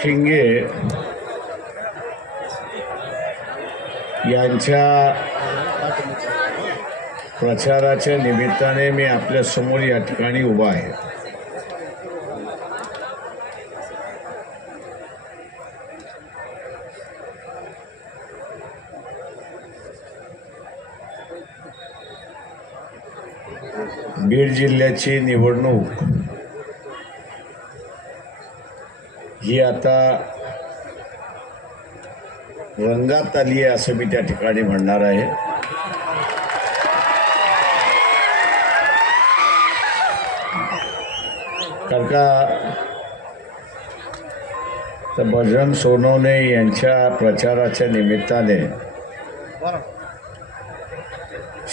खिंगे यांच्या प्रचाराच्या निमित्ताने मी आपल्या समोर या ठिकाणी उभा आहे बीड जिल्ह्याची निवडणूक ही आता रंगात आली आहे असं मी त्या ठिकाणी म्हणणार आहे कारण का बजरंग सोनवणे यांच्या प्रचाराच्या निमित्ताने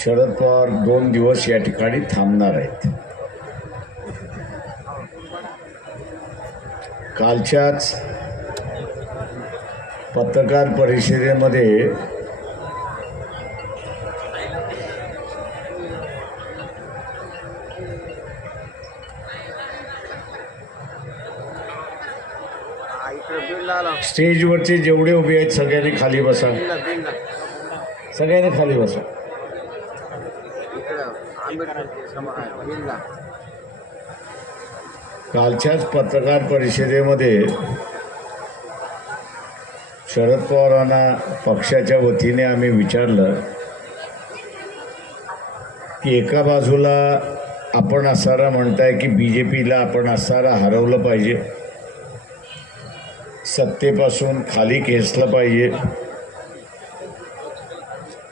शरद पवार दोन दिवस या ठिकाणी थांबणार आहेत कालच्याच पत्रकार परिषदेमध्ये स्टेजवरचे जेवढे उभे आहेत सगळ्यांनी खाली बसा सगळ्यांनी खाली बसा कालच्याच पत्रकार परिषदेमध्ये शरद पवारांना पक्षाच्या वतीने आम्ही विचारलं की एका बाजूला आपण असारा म्हणताय की बी जे पीला आपण असारा हरवलं पाहिजे सत्तेपासून खाली खेचलं पाहिजे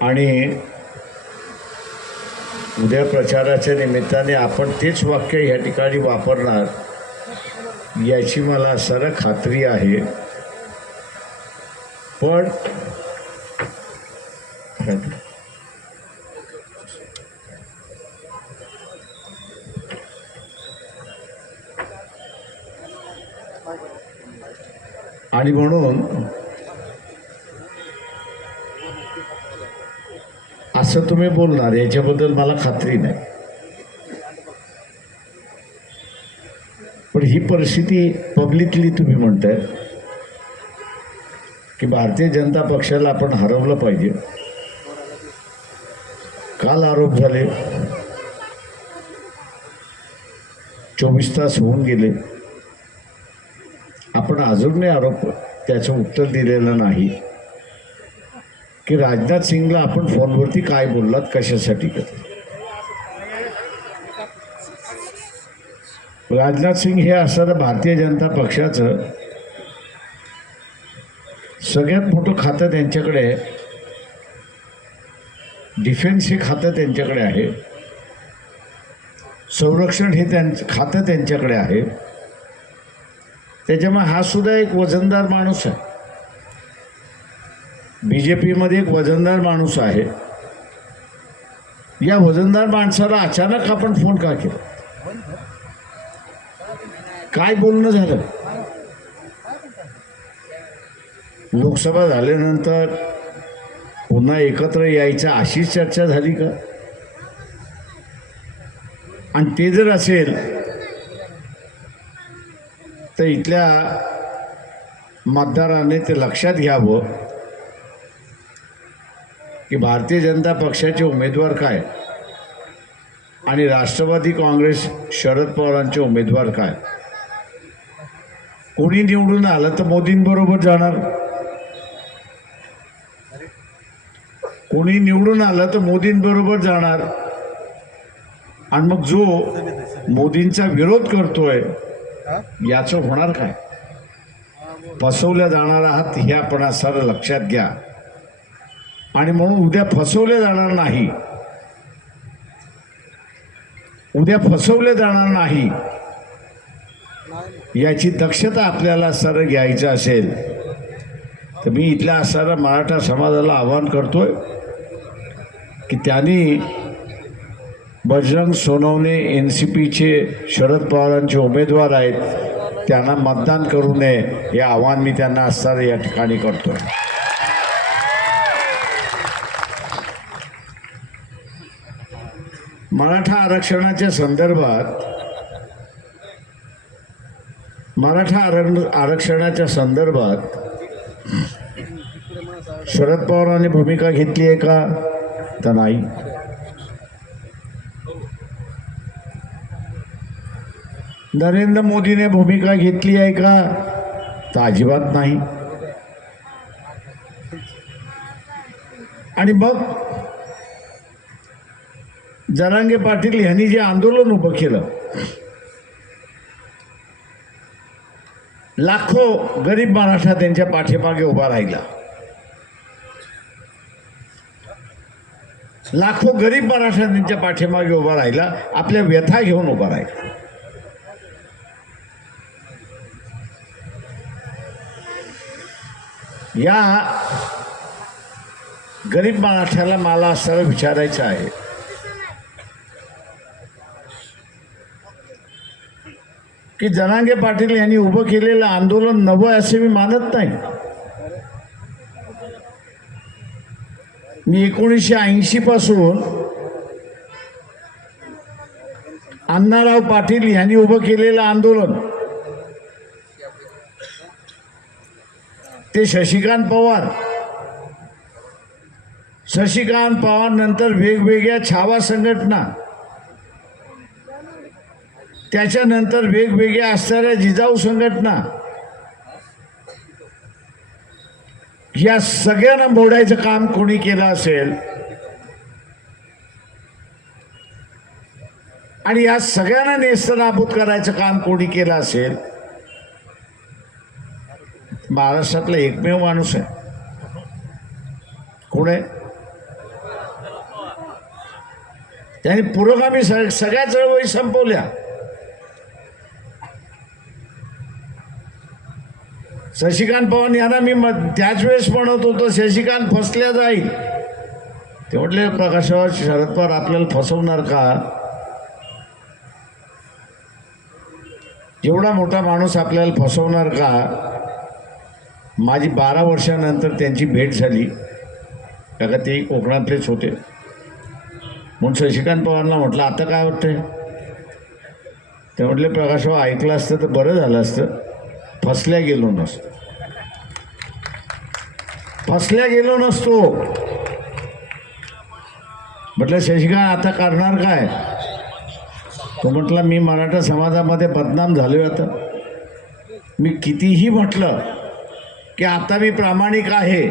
आणि उद्या प्रचाराच्या निमित्ताने आपण तेच वाक्य ह्या ठिकाणी वापरणार याची मला सर खात्री आहे पण आणि म्हणून असं तुम्ही बोलणार याच्याबद्दल मला खात्री नाही ही परिस्थिती पब्लिकली तुम्ही म्हणताय की भारतीय जनता पक्षाला आपण हरवलं पाहिजे काल आरोप झाले चोवीस तास होऊन गेले आपण अजूनही आरोप त्याचं उत्तर दिलेलं नाही की राजनाथ सिंगला आपण फोनवरती काय बोललात कशासाठी करतो राजनाथ सिंग हे असणारं भारतीय जनता पक्षाचं सगळ्यात मोठं खातं त्यांच्याकडे आहे डिफेन्स हे खातं त्यांच्याकडे आहे संरक्षण हे त्यांचं खातं त्यांच्याकडे आहे त्याच्यामुळे हा सुद्धा एक वजनदार माणूस आहे बी जे पीमध्ये एक वजनदार माणूस आहे या वजनदार माणसाला अचानक आपण फोन का केला काय बोलणं झालं लोकसभा झाल्यानंतर पुन्हा एकत्र यायचं अशीच चर्चा झाली का आणि ते जर असेल तर इथल्या मतदाराने ते लक्षात घ्यावं की भारतीय जनता पक्षाचे उमेदवार काय आणि राष्ट्रवादी काँग्रेस शरद पवारांचे उमेदवार काय कोणी निवडून आलं तर मोदींबरोबर जाणार कोणी निवडून आलं तर मोदींबरोबर जाणार आणि मग जो मोदींचा विरोध करतोय याचं होणार काय फसवल्या जाणार आहात हे आपण असं लक्षात घ्या आणि म्हणून उद्या फसवले जाणार नाही उद्या फसवले जाणार नाही याची दक्षता आपल्याला सर घ्यायचं असेल तर मी इथल्या असणाऱ्या मराठा समाजाला आवाहन करतोय की त्यांनी बजरंग सोनवणे एन सी पीचे शरद पवारांचे उमेदवार आहेत त्यांना मतदान करू नये हे आव्हान मी त्यांना असणारे या ठिकाणी करतो आहे मराठा आरक्षणाच्या संदर्भात मराठा आरक्षणाच्या संदर्भात शरद पवारांनी भूमिका घेतली आहे का तर नाही नरेंद्र मोदीने भूमिका घेतली आहे का तर अजिबात नाही आणि मग जरांगे पाटील यांनी जे आंदोलन उभं केलं लाखो गरीब महाराष्ट्र त्यांच्या पाठीमागे उभा राहिला लाखो गरीब महाराष्ट्र त्यांच्या पाठीमागे उभा राहिला आपल्या व्यथा घेऊन उभा राहिला या गरीब महाराष्ट्राला मला असं विचारायचं आहे की जनांगे पाटील यांनी उभं केलेलं आंदोलन नवं असे मी मानत नाही मी एकोणीसशे पासून अण्णाराव पाटील यांनी उभं केलेलं आंदोलन ते शशिकांत पवार शशिकांत पवार नंतर वेगवेगळ्या छावा संघटना त्याच्यानंतर वेगवेगळ्या असणाऱ्या जिजाऊ संघटना या सगळ्यांना मोडायचं काम कोणी केलं असेल आणि या सगळ्यांना नेस्तनाबूत करायचं काम कोणी केलं असेल महाराष्ट्रातला एकमेव माणूस आहे कोण आहे त्यांनी पुरोगामी सगळ्या चळवळी संपवल्या शशिकांत पवार यांना मी त्याच वेळेस म्हणत होतो शशिकांत फसल्या जाईल ते म्हटले प्रकाशराव शरद पवार आपल्याला फसवणार का एवढा मोठा माणूस आपल्याला फसवणार का माझी बारा वर्षानंतर त्यांची भेट झाली का ते कोकणातलेच होते म्हणून शशिकांत पवारला म्हटलं आता काय वाटतंय ते म्हटले प्रकाशवा ऐकलं असतं तर बरं झालं असतं फसल्या गेलो नसतो फसल्या गेलो नसतो म्हटलं शशिकांत आता करणार काय तो म्हटला मी मराठा समाजामध्ये बदनाम झालो आता मी कितीही म्हटलं की आता मी प्रामाणिक आहे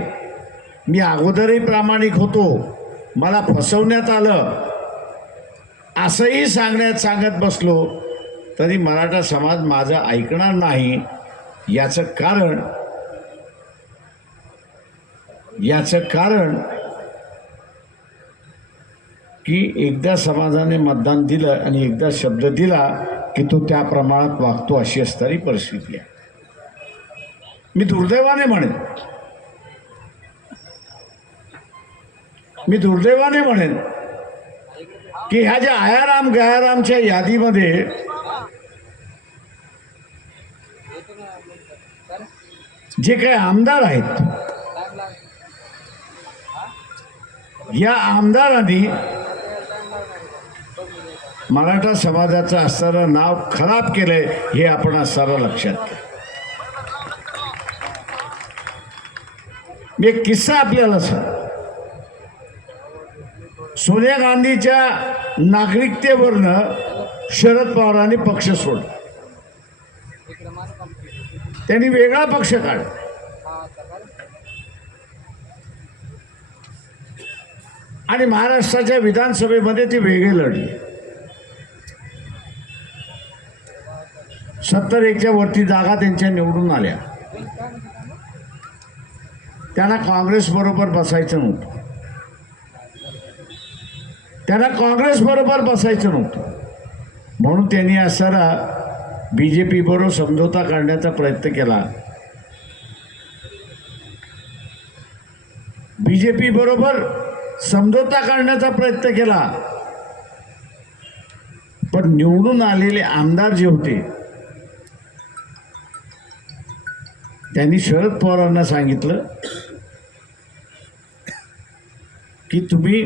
मी अगोदरही प्रामाणिक होतो मला फसवण्यात आलं असंही सांगण्यात सांगत बसलो तरी मराठा समाज माझा ऐकणार नाही याचं कारण याचं कारण की एकदा समाजाने मतदान दिलं आणि एकदा शब्द दिला की तो त्या प्रमाणात वागतो अशी असणारी परिस्थिती आहे मी दुर्दैवाने म्हणेन मी दुर्दैवाने म्हणेन की ह्या ज्या आयाराम गयारामच्या यादीमध्ये जे काही आमदार आहेत या आमदारांनी मराठा समाजाचं असणारं नाव खराब केलंय हे आपण असणारं लक्षात घ्या मी एक किस्सा आपल्याला सांग सोनिया गांधीच्या नागरिकतेवरनं शरद पवारांनी पक्ष सोडला त्यांनी वेगळा पक्ष काढला आणि महाराष्ट्राच्या विधानसभेमध्ये ते वेगळे लढले सत्तर एकच्या वरती जागा त्यांच्या निवडून आल्या त्यांना काँग्रेस बरोबर बसायचं नव्हतं त्यांना काँग्रेसबरोबर बसायचं नव्हतं म्हणून त्यांनी असं बी जे पीबरोबर समझोता काढण्याचा प्रयत्न केला बी जे पीबरोबर समझोता काढण्याचा प्रयत्न केला पण निवडून आलेले आमदार जे होते त्यांनी शरद पवारांना सांगितलं की तुम्ही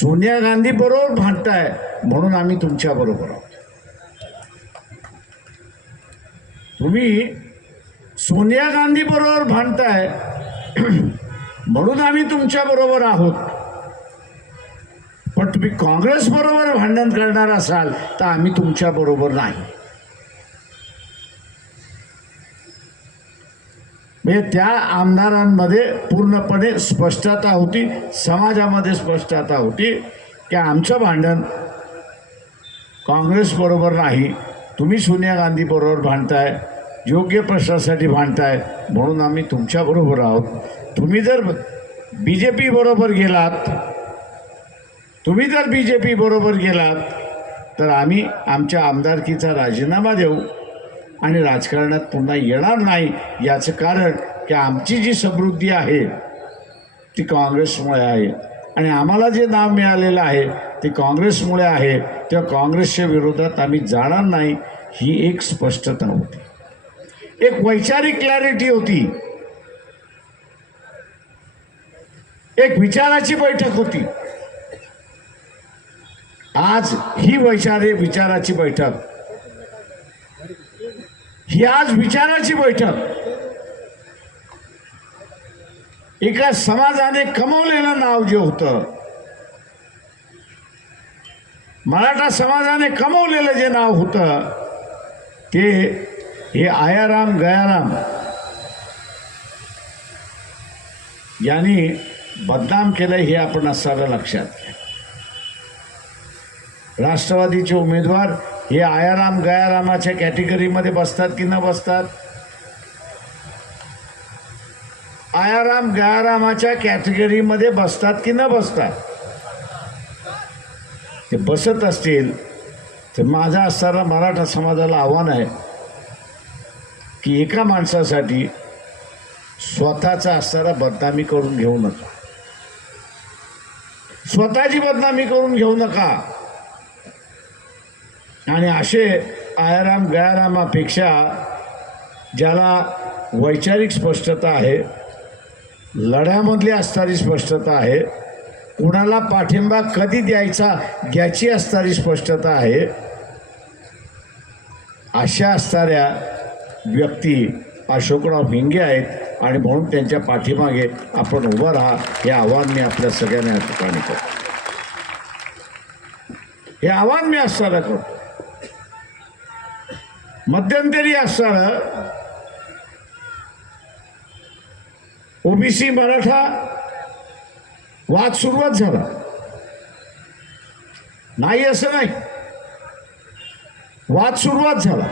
सोनिया गांधी बरोबर भांडताय म्हणून आम्ही तुमच्याबरोबर आहोत तुम्ही सोनिया गांधी बरोबर भांडताय म्हणून आम्ही तुमच्याबरोबर आहोत पण तुम्ही काँग्रेसबरोबर भांडण करणार असाल तर आम्ही तुमच्याबरोबर नाही म्हणजे त्या आमदारांमध्ये पूर्णपणे स्पष्टता होती समाजामध्ये स्पष्टता होती की आमचं भांडण काँग्रेसबरोबर नाही तुम्ही सोनिया गांधी बरोबर भांडताय योग्य प्रश्नासाठी भांडताय म्हणून आम्ही तुमच्याबरोबर आहोत तुम्ही जर बी जे पी बरोबर गेलात तुम्ही जर बी जे पी बरोबर गेलात तर आम्ही आमच्या आमदारकीचा राजीनामा देऊ आणि राजकारणात पुन्हा येणार नाही याचं कारण की आमची जी समृद्धी आहे ती काँग्रेसमुळे आहे आणि आम्हाला जे नाव मिळालेलं आहे ते काँग्रेसमुळे आहे तेव्हा काँग्रेसच्या विरोधात आम्ही जाणार नाही ही एक स्पष्टता होती एक वैचारिक क्लॅरिटी होती एक विचाराची बैठक होती आज ही वैचारी विचाराची बैठक ही आज विचाराची बैठक एका समाजाने कमवलेलं नाव जे होतं मराठा समाजाने कमवलेलं जे नाव होतं ते हे आयाराम गयाराम यांनी बदनाम केलं हे आपण असायला लक्षात राष्ट्रवादीचे उमेदवार हे आयाराम गयारामाच्या कॅटेगरीमध्ये बसतात की न बसतात आयाराम गयारामाच्या कॅटेगरीमध्ये बसतात की न बसतात ते बसत असतील तर माझा असणारा मराठा समाजाला आव्हान आहे की एका माणसासाठी स्वतःचा असणारा बदनामी करून घेऊ नका स्वतःची बदनामी करून घेऊ नका आणि असे आयाराम गयारामापेक्षा ज्याला वैचारिक स्पष्टता आहे लढ्यामधली असणारी स्पष्टता आहे कुणाला पाठिंबा कधी द्यायचा याची असणारी स्पष्टता आहे अशा असणाऱ्या व्यक्ती अशोकराव हिंगे आहेत आणि म्हणून त्यांच्या पाठीमागे आपण उभं राहा हे आव्हान मी आपल्या सगळ्यांना या ठिकाणी करतो हे आव्हान मी असताना करतो मध्यंतरी असताना ओबीसी मराठा वाद सुरुवात झाला नाही असं नाही वाद सुरुवात झाला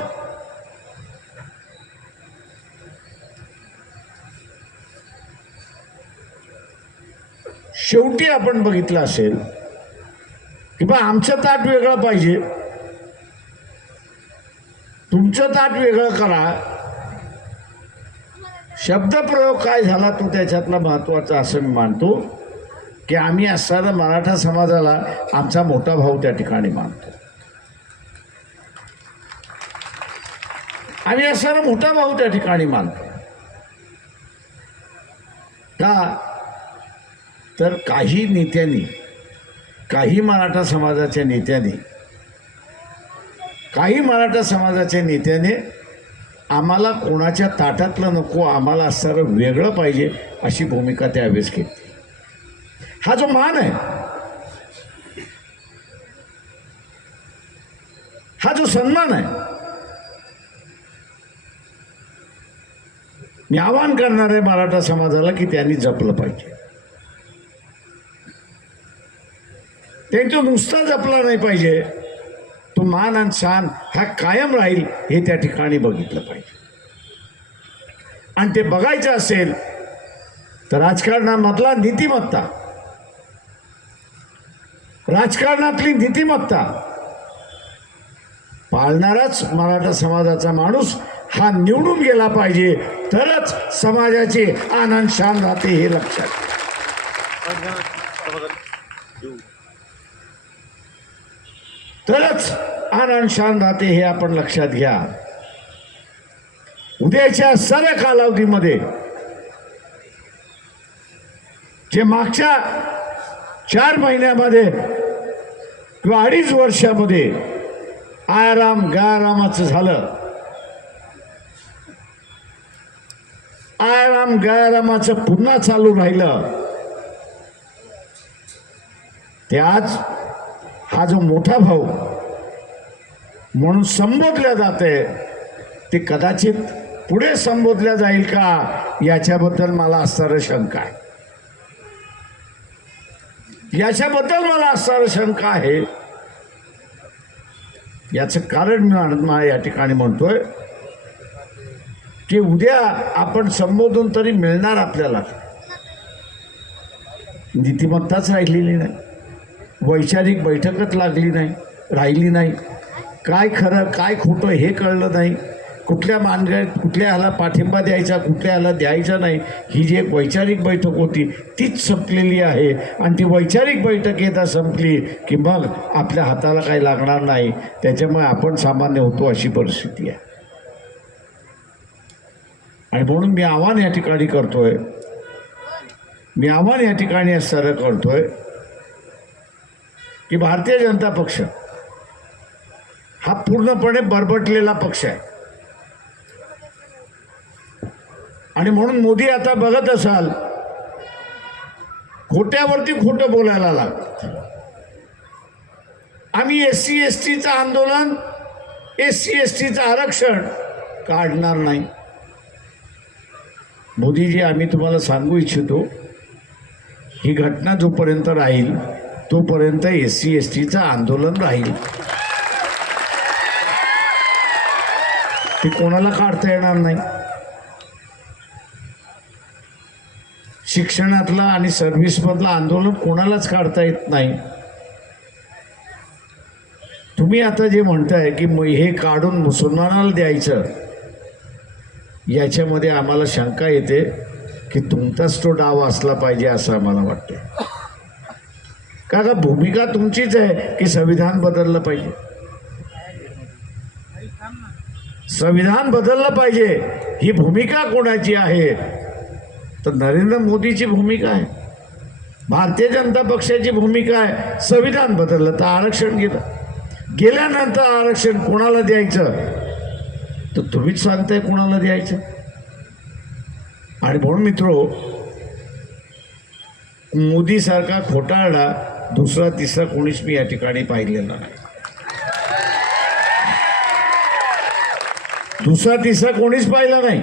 शेवटी आपण बघितलं असेल की बा आमचं ताट वेगळं पाहिजे तुमचं ताट वेगळं करा शब्दप्रयोग काय झाला तो त्याच्यातला महत्वाचा असं मी मानतो की आम्ही असणारा मराठा समाजाला आमचा मोठा भाऊ त्या ठिकाणी मानतो आम्ही असणारा मोठा भाऊ त्या ठिकाणी मानतो का तर काही नेत्यांनी काही मराठा समाजाच्या नेत्याने काही मराठा समाजाच्या नेत्याने आम्हाला कोणाच्या ताटातलं नको आम्हाला असणारं वेगळं पाहिजे अशी भूमिका त्यावेळेस घेतली हा जो मान आहे हा जो सन्मान आहे मी आवाहन करणार आहे मराठा समाजाला की त्यांनी जपलं पाहिजे तो नुसता जपला नाही पाहिजे तो मान आणि शान हा कायम राहील हे त्या ठिकाणी बघितलं पाहिजे आणि ते बघायचं असेल तर राजकारणामधला नीतिमत्ता राजकारणातली नीतिमत्ता पाळणाराच मराठा समाजाचा माणूस हा निवडून गेला पाहिजे तरच समाजाचे आनंद शान राहते हे लक्षात तरच आनंद शान राहते हे आपण लक्षात घ्या उद्याच्या सर्व कालावधीमध्ये जे मागच्या चार महिन्यामध्ये किंवा अडीच वर्षामध्ये आयाराम गारामाचं झालं आयाराम गारामाचं पुन्हा चालू राहिलं ते आज हा जो मोठा भाऊ म्हणून संबोधल्या जाते ते कदाचित पुढे संबोधल्या जाईल का याच्याबद्दल मला असणार शंका आहे याच्याबद्दल मला असणार शंका आहे याचं कारण मी मला या ठिकाणी म्हणतोय की उद्या आपण संबोधून तरी मिळणार आपल्याला नीतिमत्ताच राहिलेली नाही वैचारिक बैठकच लागली नाही राहिली नाही काय खरं काय खोटं हे कळलं नाही कुठल्या मानगड कुठल्या ह्याला पाठिंबा द्यायचा कुठल्या ह्याला द्यायचा नाही ही जी एक वैचारिक बैठक होती तीच संपलेली आहे आणि ती वैचारिक बैठक येता संपली की मग आपल्या हाताला काही लागणार नाही त्याच्यामुळे आपण सामान्य होतो अशी परिस्थिती आहे आणि म्हणून मी आव्हान या ठिकाणी करतोय मी आव्हान या ठिकाणी असणारं करतोय की भारतीय जनता पक्ष हा पूर्णपणे बरबटलेला पक्ष आहे आणि म्हणून मोदी आता बघत असाल खोट्यावरती खोटं बोलायला लागत आम्ही एस सी एस टीचं आंदोलन एस सी एस टीचं आरक्षण काढणार नाही मोदीजी आम्ही तुम्हाला सांगू इच्छितो ही घटना जोपर्यंत राहील तोपर्यंत एस सी एस टीचं आंदोलन राहील ते कोणाला काढता येणार नाही शिक्षणातलं आणि सर्व्हिसमधलं आंदोलन कोणालाच काढता येत नाही तुम्ही आता जे म्हणताय की मग हे काढून मुसलमानाला द्यायचं याच्यामध्ये आम्हाला शंका येते की तुमचाच तो डाव असला पाहिजे असं आम्हाला वाटतं का का भूमिका तुमचीच आहे की संविधान बदललं पाहिजे संविधान बदललं पाहिजे ही भूमिका कोणाची आहे तर नरेंद्र मोदीची भूमिका आहे भारतीय जनता पक्षाची भूमिका आहे संविधान बदललं तर आरक्षण गेलं गेल्यानंतर आरक्षण कोणाला द्यायचं तर तुम्हीच सांगताय कोणाला द्यायचं आणि म्हणून मित्रो मोदीसारखा खोटाळला दुसरा तिसरा कोणीच मी या ठिकाणी पाहिलेला नाही दुसरा तिसरा कोणीच पाहिला नाही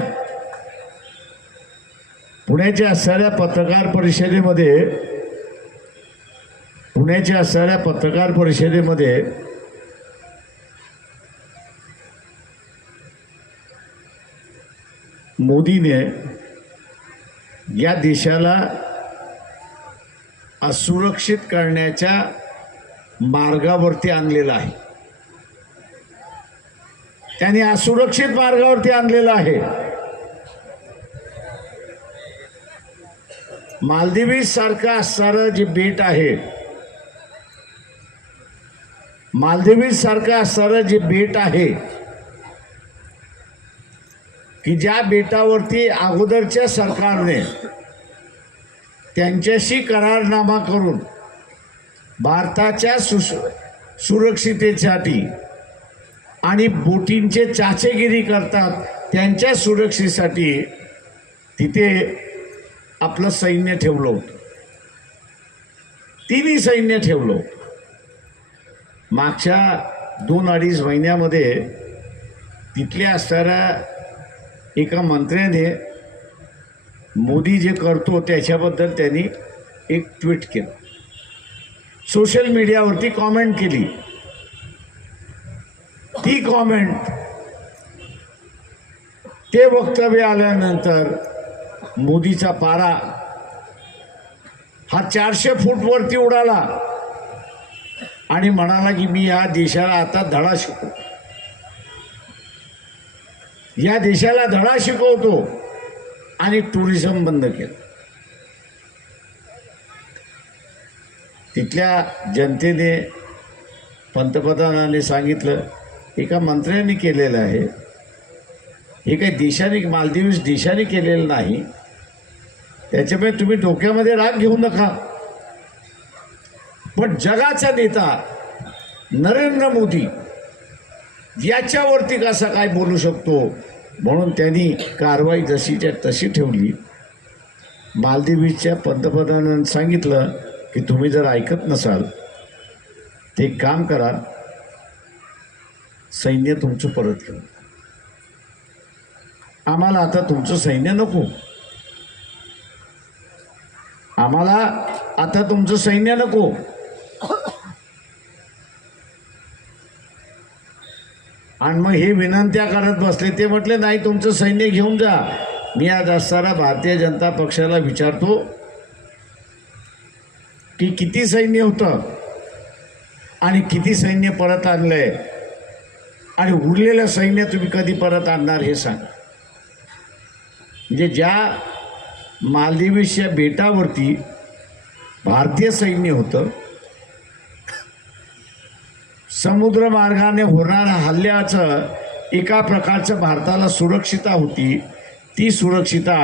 पुण्याच्या असणाऱ्या पत्रकार परिषदेमध्ये पुण्याच्या असणाऱ्या पत्रकार परिषदेमध्ये मोदीने या देशाला असुरक्षित करण्याच्या मार्गावरती आणलेला आहे त्यांनी असुरक्षित मार्गावरती आणलेला आहे मालदिवीज सारखं असणारं जी बेट आहे मालदिवी सारखं असणारं जे बेट आहे की ज्या बेटावरती अगोदरच्या सरकारने त्यांच्याशी करारनामा करून भारताच्या सुस सुरक्षितेसाठी आणि बोटींचे चाचेगिरी करतात त्यांच्या सुरक्षेसाठी तिथे आपलं सैन्य ठेवलं होतं तिन्ही सैन्य ठेवलं होतं मागच्या दोन अडीच महिन्यामध्ये तिथल्या असणाऱ्या एका मंत्र्याने मोदी जे करतो त्याच्याबद्दल त्यांनी एक ट्विट केलं सोशल मीडियावरती कॉमेंट केली ती कॉमेंट ते वक्तव्य आल्यानंतर मोदीचा पारा हा चारशे फूटवरती उडाला आणि म्हणाला की मी या देशाला आता धडा शिकवतो या देशाला धडा शिकवतो आणि टुरिझम बंद केलं तिथल्या जनतेने पंतप्रधानांनी सांगितलं एका मंत्र्यांनी केलेलं आहे हे काही देशाने मालदीव्स देशाने केलेलं नाही त्याच्यामुळे तुम्ही डोक्यामध्ये राग घेऊ नका पण जगाचा नेता नरेंद्र मोदी याच्यावरती कसा काय बोलू शकतो म्हणून त्यांनी कारवाई जशीच्या तशी ठेवली मालदीवीच्या पंतप्रधानांनी सांगितलं की तुम्ही जर ऐकत नसाल ते काम करा सैन्य तुमचं परत घेऊ आम्हाला आता तुमचं सैन्य नको आम्हाला आता तुमचं सैन्य नको आणि मग हे विनंत्या करत बसले ते म्हटले नाही तुमचं सैन्य घेऊन जा मी आज असताना भारतीय जनता पक्षाला विचारतो की किती सैन्य होतं आणि किती सैन्य परत आणलं आहे आणि उरलेलं सैन्य तुम्ही कधी परत आणणार हे सांग म्हणजे ज्या मालदिवीसच्या बेटावरती भारतीय सैन्य होतं समुद्र मार्गाने होणाऱ्या हल्ल्याचं एका प्रकारचं भारताला सुरक्षिता होती ती सुरक्षिता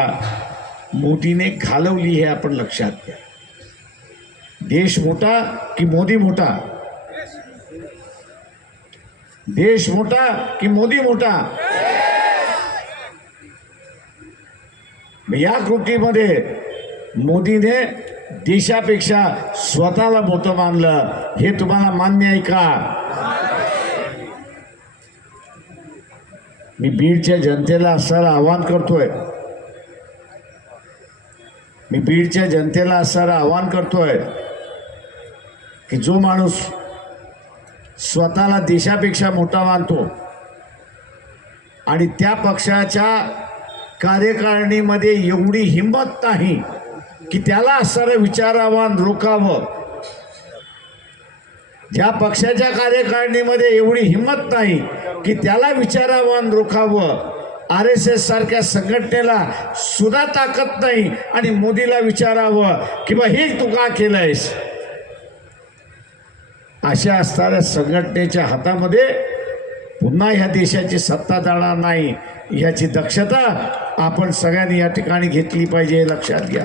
मोदीने घालवली हे आपण लक्षात घ्या देश मोठा की मोदी मोठा देश मोठा की मोदी मोठा या कृतीमध्ये मोदीने देशापेक्षा स्वतःला मोठं मानलं हे तुम्हाला मान्य आहे का मी बीडच्या जनतेला असणारं आव्हान करतोय मी बीडच्या जनतेला असणारं आव्हान करतोय की जो माणूस स्वतःला देशापेक्षा मोठा मानतो आणि त्या पक्षाच्या कार्यकारिणीमध्ये एवढी हिंमत नाही की त्याला असणारं विचारावान रोखावं ज्या पक्षाच्या कार्यकारिणीमध्ये एवढी हिंमत नाही की त्याला विचारावान रोखावं आर एस एस सारख्या संघटनेला सुद्धा ताकद नाही आणि मोदीला विचारावं किंवा हे तू का केलंयस अशा असणाऱ्या संघटनेच्या हातामध्ये पुन्हा ह्या देशाची सत्ता जाणार नाही याची दक्षता आपण सगळ्यांनी या ठिकाणी घेतली पाहिजे लक्षात घ्या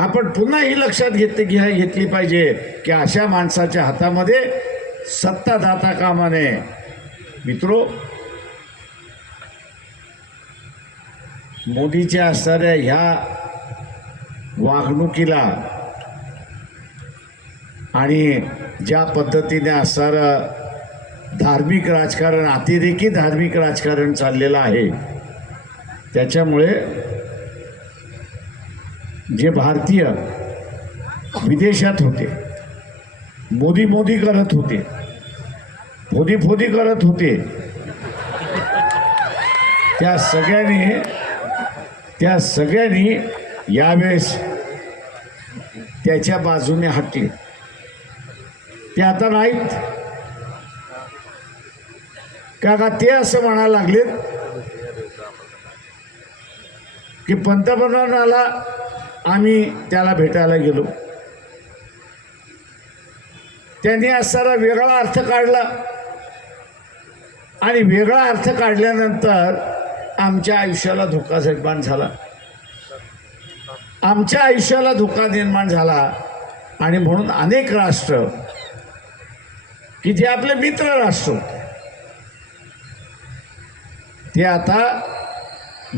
आपण पुन्हा ही लक्षात घेतली घ्या घेतली पाहिजे की अशा माणसाच्या हातामध्ये सत्ताधाता कामाने मित्रो मोदीच्या असणाऱ्या ह्या वागणुकीला आणि ज्या पद्धतीने असणारं धार्मिक राजकारण अतिरेकी धार्मिक राजकारण चाललेलं आहे त्याच्यामुळे जे भारतीय विदेशात होते मोदी मोदी करत होते फोदी फोदी करत होते त्या सगळ्यांनी त्या सगळ्यांनी यावेळेस त्याच्या बाजूने हटले ते आता नाहीत का का ते असं म्हणायला लागलेत की पंतप्रधानाला आम्ही त्याला भेटायला गेलो त्यांनी आज वेगळा अर्थ काढला आणि वेगळा अर्थ काढल्यानंतर आमच्या आयुष्याला धोका निर्माण झाला आमच्या आयुष्याला धोका निर्माण झाला आणि म्हणून अनेक राष्ट्र की जे आपले मित्र राष्ट्र ते आता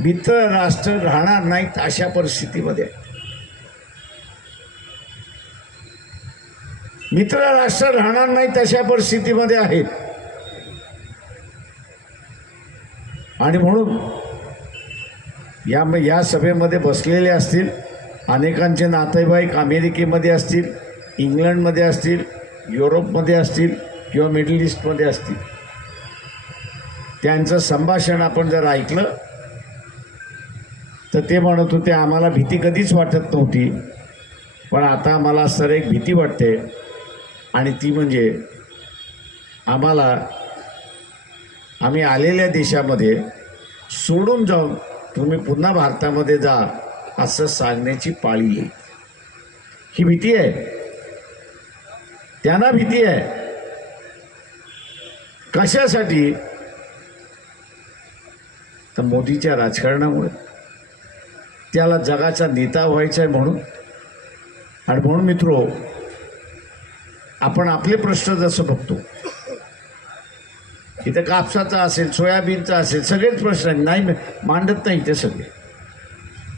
मित्र राष्ट्र राहणार नाहीत अशा परिस्थितीमध्ये मित्र राष्ट्र राहणार नाही तशा परिस्थितीमध्ये आहेत आणि म्हणून या या सभेमध्ये बसलेले असतील अनेकांचे नातेवाईक अमेरिकेमध्ये असतील इंग्लंडमध्ये असतील युरोपमध्ये असतील किंवा मिडल ईस्टमध्ये असतील त्यांचं संभाषण आपण जर ऐकलं तर ते म्हणत होते आम्हाला भीती कधीच वाटत नव्हती पण आता आम्हाला सर एक भीती वाटते आणि ती म्हणजे आम्हाला आम्ही आलेल्या देशामध्ये सोडून जाऊन तुम्ही पुन्हा भारतामध्ये जा असं सांगण्याची पाळी येईल ही भीती आहे त्यांना भीती आहे कशासाठी तर मोदीच्या राजकारणामुळे त्याला जगाचा नेता व्हायचा आहे म्हणून आणि म्हणून मित्रो आपण आपले प्रश्न जसं बघतो इथं कापसाचा असेल सोयाबीनचा असेल सगळेच प्रश्न आहेत नाही मांडत नाही ते सगळे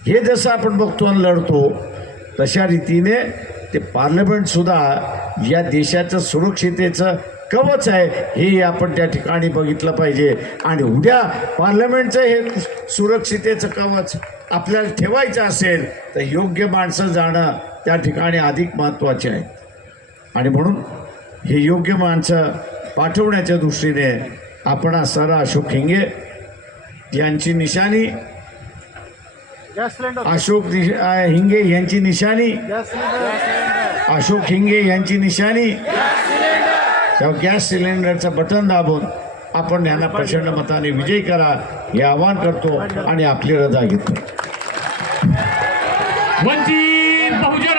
हे जसं आपण बघतो आणि लढतो तशा रीतीने ते पार्लमेंटसुद्धा या देशाचं सुरक्षितेचं कवच आहे हे आपण त्या ठिकाणी बघितलं पाहिजे आणि उद्या पार्लमेंटचं हे सुरक्षितेचं कवच आपल्याला ठेवायचं असेल तर योग्य माणसं जाणं त्या ठिकाणी अधिक महत्त्वाचे आहे आणि म्हणून हे योग्य माणसं पाठवण्याच्या दृष्टीने आपण सारा अशोक हिंगे यांची निशानी अशोक हिंगे यांची निशानी अशोक हिंगे यांची निशानी तेव्हा गॅस सिलेंडरचं बटन दाबून आपण यांना प्रचंड मताने विजय करा हे आवाहन करतो आणि आपली रजा घेतो